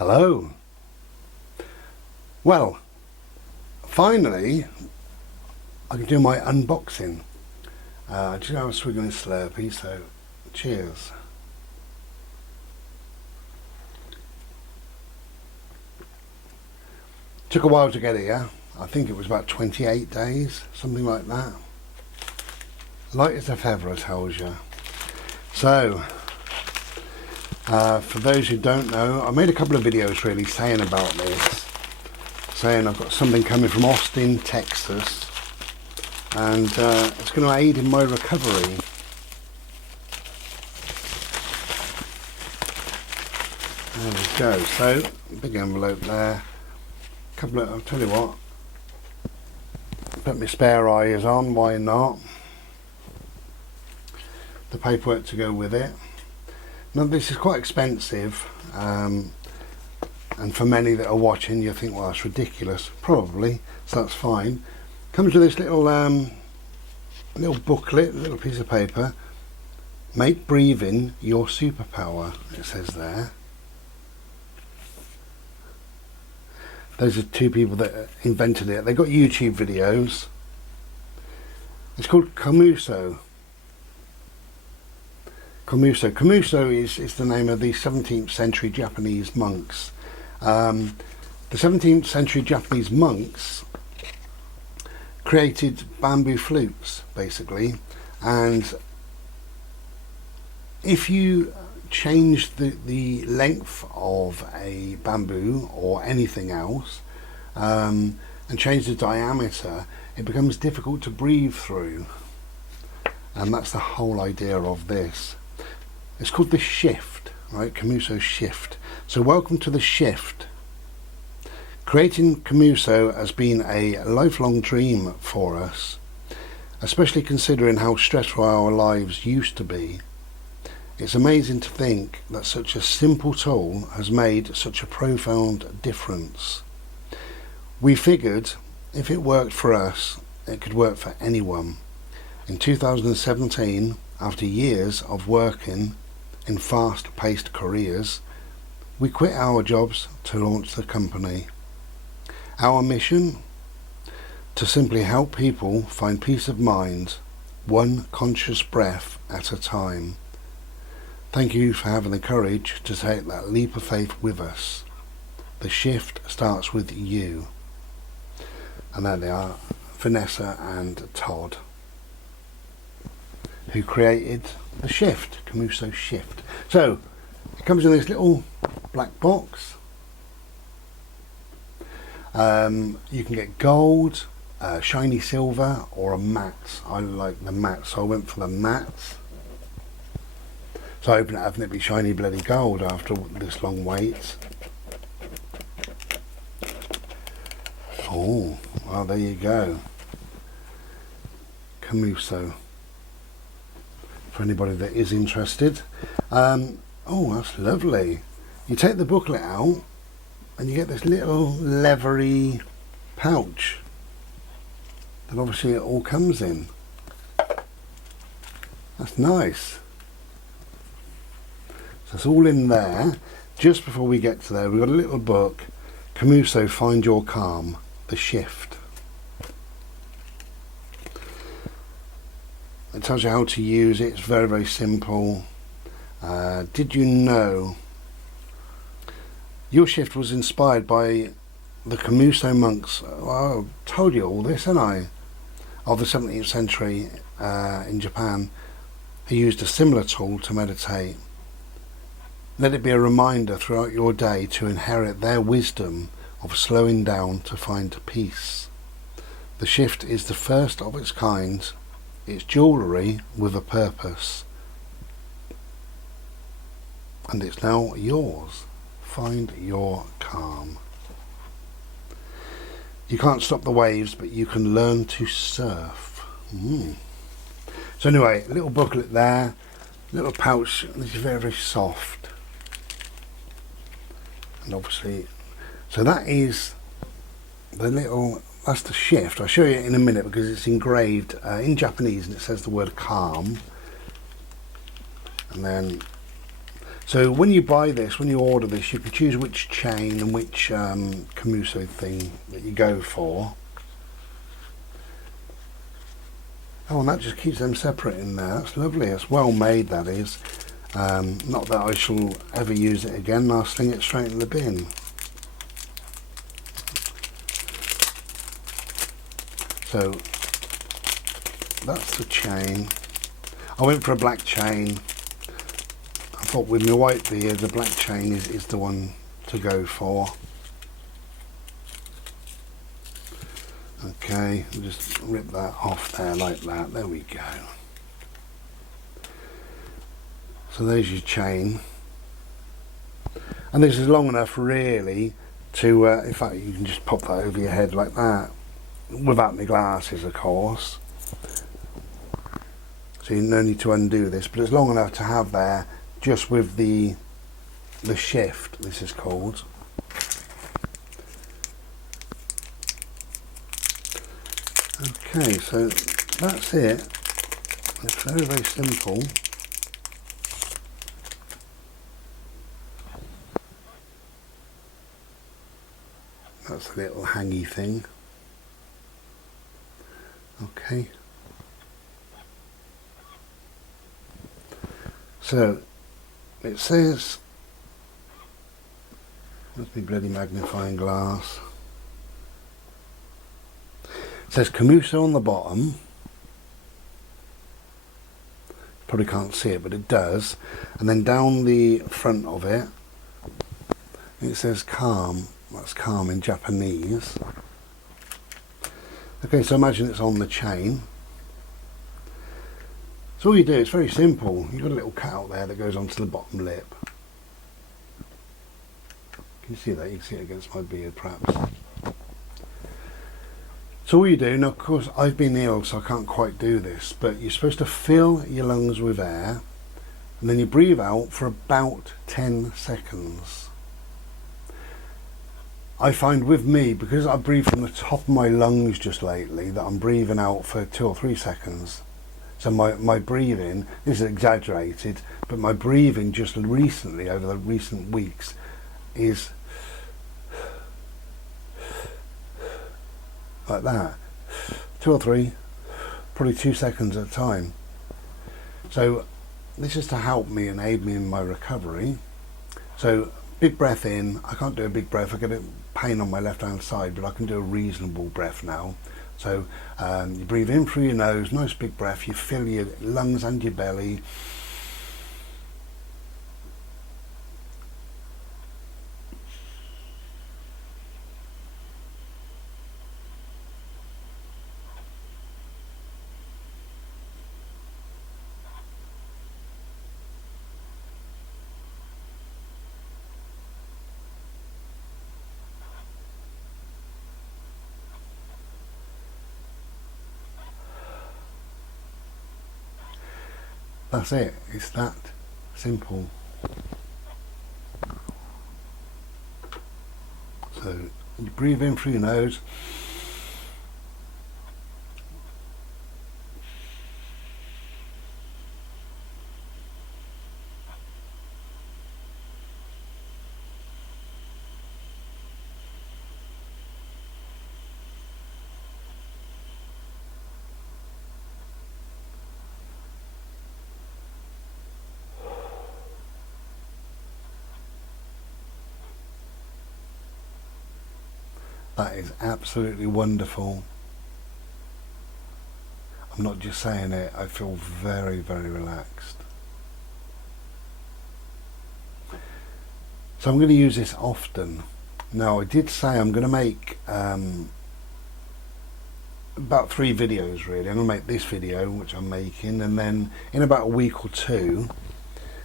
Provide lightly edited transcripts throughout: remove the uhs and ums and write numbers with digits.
Hello. Well, finally I can do my unboxing. Just have a swig on this Slurpee, so cheers. Took a while to get here. I think it was about 28 days, something like that. Light as a feather, I tells you. So, for those who don't know, I made a couple of videos really saying about this, saying I've got something coming from Austin, Texas, and it's going to aid in my recovery. There we go. So, big envelope there. Couple of, I'll tell you what, put my spare eyes on, why not? The paperwork to go with it. Now this is quite expensive, and for many that are watching you think, well, that's ridiculous. Probably, so that's fine. Comes with this little little booklet, little piece of paper. Make breathing your superpower, it says there. Those are two people that invented it. They got YouTube videos. It's called Komuso. Komuso is the name of the 17th century Japanese monks. The 17th century Japanese monks created bamboo flutes, basically, and if you change the length of a bamboo or anything else and change the diameter, it becomes difficult to breathe through, and that's the whole idea of this. It's called the shift, right? Komuso shift. So welcome to the shift. Creating Komuso has been a lifelong dream for us, especially considering how stressful our lives used to be. It's amazing to think that such a simple tool has made such a profound difference. We figured if it worked for us, it could work for anyone. In 2017, after years of working in fast-paced careers, we quit our jobs to launch the company. Our mission? To simply help people find peace of mind, one conscious breath at a time. Thank you for having the courage to take that leap of faith with us. The shift starts with you. And there they are, Vanessa and Todd, who created the shift, Komuso shift. So it comes in this little black box. You can get gold, shiny silver, or a matte. I like the matte, so I went for the matte. So I open it up and it'd be shiny bloody gold after this long wait. Oh, well, there you go. Komuso. For anybody that is interested. Oh, that's lovely. You take the booklet out and you get this little leathery pouch that obviously it all comes in. That's nice. So it's all in there. Just before we get to there, we've got a little book, Komuso Find Your Calm, The Shift. It tells you how to use it. It's very, very simple. Did you know your shift was inspired by the Komuso monks? Well, I told you all this, haven't I? Of the 17th century in Japan, who used a similar tool to meditate. Let it be a reminder throughout your day to inherit their wisdom of slowing down to find peace. The shift is the first of its kind. It's jewellery with a purpose. And it's now yours. Find your calm. You can't stop the waves, but you can learn to surf. So anyway, a little booklet there, little pouch. This is very, very soft. And obviously, so that is the little, that's the shift. I'll show you in a minute because it's engraved in Japanese and it says the word calm. And then So when you buy this, when you order this, you can choose which chain and which Camuso thing that you go for. Oh, and that just keeps them separate in there. That's lovely. It's well made, that is. Not that I shall ever use it again. I'll sling it straight in the bin. So that's the chain. I went for a black chain. I thought with my white beard, the black chain is the one to go for. Okay, we'll just rip that off there like that. There we go. So there's your chain. And this is long enough really to, in fact you can just pop that over your head like that. Without my glasses, of course. So you no need to undo this, but it's long enough to have there just with the shift, this is called. Okay, so that's it. It's very, very simple. That's a little hangy thing. Okay. So it says, where's my bloody magnifying glass? It says Camuso on the bottom. Probably can't see it, but it does. And then down the front of it, it says calm. That's calm in Japanese. Okay, so imagine it's on the chain. So all you do, it's very simple. You've got a little cut out there that goes onto the bottom lip. Can you see that? You can see it against my beard perhaps. So all you do, now of course I've been ill so I can't quite do this, but you're supposed to fill your lungs with air and then you breathe out for about 10 seconds. I find with me, because I breathe from the top of my lungs just lately, that I'm breathing out for 2 or 3 seconds. So my breathing, this is exaggerated, but my breathing just recently, over the recent weeks, is like that. 2 or 3, probably 2 seconds at a time. So this is to help me and aid me in my recovery. So big breath in. I can't do a big breath. I get a pain on my left hand side, but I can do a reasonable breath now. So you breathe in through your nose, nice big breath. You fill your lungs and your belly. That's it. It's that simple. So you breathe in through your nose. That is absolutely wonderful. I'm not just saying it, I feel very, very relaxed. So I'm going to use this often. Now I did say I'm going to make about 3 videos really. I'm going to make this video, which I'm making, and then in about a week or 2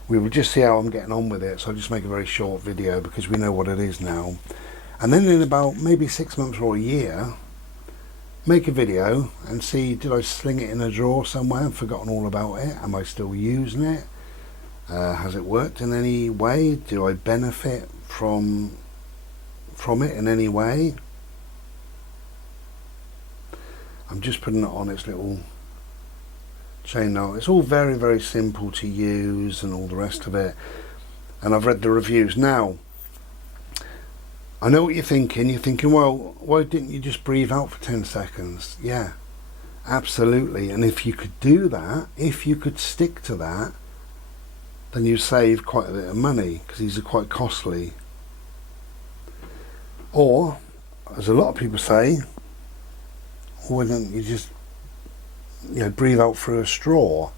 we will just see how I'm getting on with it. So I'll just make a very short video because we know what it is now. And then in about maybe 6 months or a year, make a video and see, did I sling it in a drawer somewhere and forgotten all about it? Am I still using it? Has it worked in any way? Do I benefit from it in any way? I'm just putting it on its little chain now. It's all very, very simple to use and all the rest of it. and I've read the reviews. Now, I know what you're thinking. You're thinking, well, why didn't you just breathe out for 10 seconds? Yeah, absolutely. And if you could do that, if you could stick to that, then you save quite a bit of money, because these are quite costly. Or, as a lot of people say, why don't you just breathe out through a straw?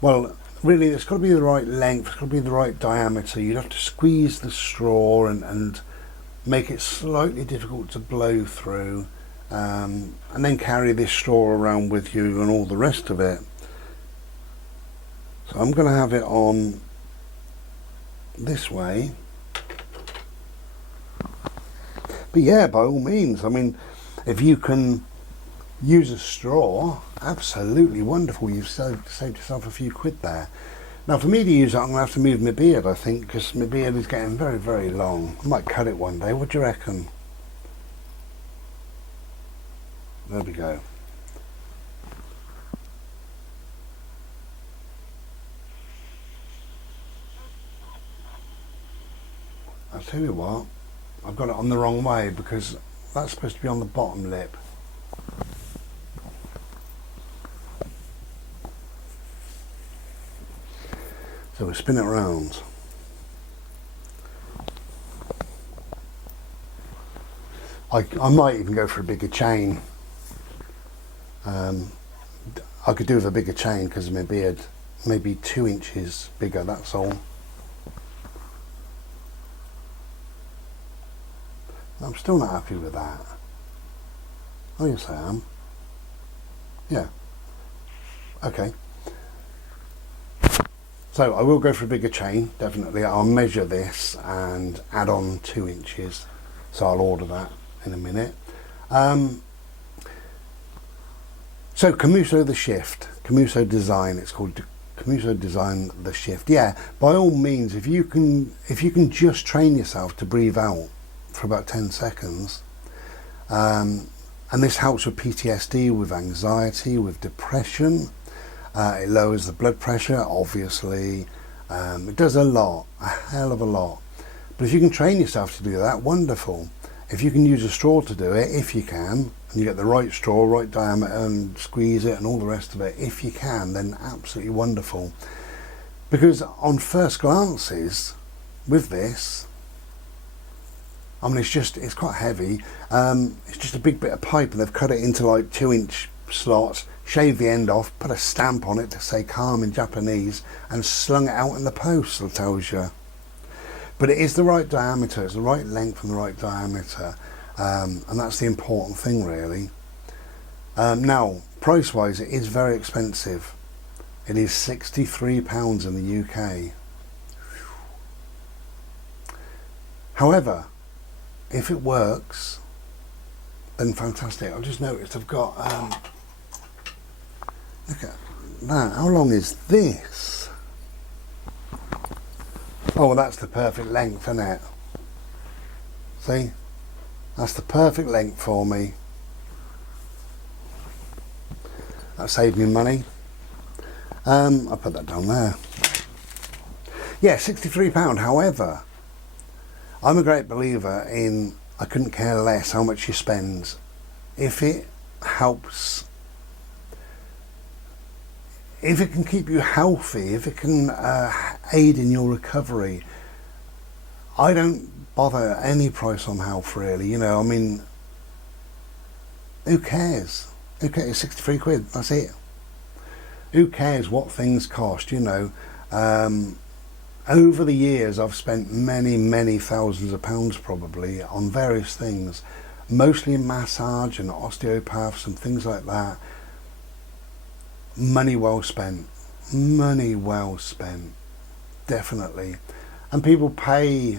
Well, really, it's got to be the right length, it's got to be the right diameter. You'd have to squeeze the straw and make it slightly difficult to blow through, and then carry this straw around with you and all the rest of it. So I'm going to have it on this way. But yeah, by all means, I mean, if you can use a straw, absolutely wonderful. You've saved yourself a few quid there. Now, for me to use that, I'm going to have to move my beard, I think, because my beard is getting very, very long. I might cut it one day. What do you reckon? There we go. I'll tell you what, I've got it on the wrong way, because that's supposed to be on the bottom lip. So we spin it around. I might even go for a bigger chain. I could do with a bigger chain because of my beard. Maybe 2 inches bigger, that's all. I'm still not happy with that. Oh yes I am. Yeah. Okay. So I will go for a bigger chain, definitely. I'll measure this and add on 2 inches. So I'll order that in a minute. So Camuso the Shift, Camuso Design, it's called Camuso Design the Shift. Yeah, by all means, if you can just train yourself to breathe out for about 10 seconds, and this helps with PTSD, with anxiety, with depression. It lowers the blood pressure, obviously. It does a lot, a hell of a lot. But if you can train yourself to do that, wonderful. If you can use a straw to do it, if you can, and you get the right straw, right diameter, and squeeze it and all the rest of it, if you can, then absolutely wonderful. Because on first glances with this, I mean, it's quite heavy. It's just a big bit of pipe, and they've cut it into like 2-inch slots, shaved the end off, put a stamp on it to say calm in Japanese, and slung it out in the post, it tells you. But it is the right diameter, it's the right length and the right diameter, and that's the important thing, really. Now, price-wise, it is very expensive. It is £63 in the UK. However, if it works, then fantastic. I've just noticed I've got, look at that, how long is this? Oh, well, that's the perfect length, isn't it? See? That's the perfect length for me. That saved me money. I'll put that down there. Yeah, £63. However, I'm a great believer in I couldn't care less how much you spend. If it helps, if it can keep you healthy, if it can aid in your recovery, I don't bother any price on health, really. You know, I mean, who cares? Who cares? 63 quid, that's it. Who cares what things cost, you know? Over the years, I've spent many thousands of pounds probably on various things, mostly in massage and osteopaths and things like that. Money well spent, definitely. And people pay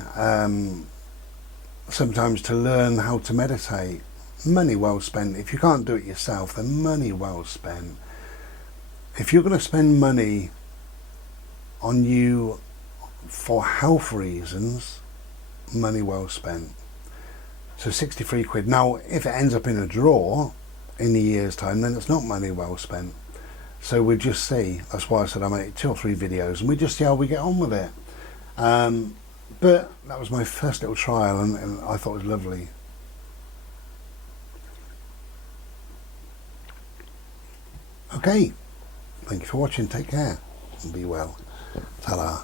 sometimes to learn how to meditate. Money well spent. If you can't do it yourself, then money well spent. If you're going to spend money on you for health reasons, money well spent. So 63 quid. Now, if it ends up in a drawer in a year's time, then it's not money well spent. So we'll just see. That's why I said I make 2 or 3 videos, and we just see how we get on with it. But that was my first little trial, and I thought it was lovely. Okay, thank you for watching. Take care and be well. Ta-ra.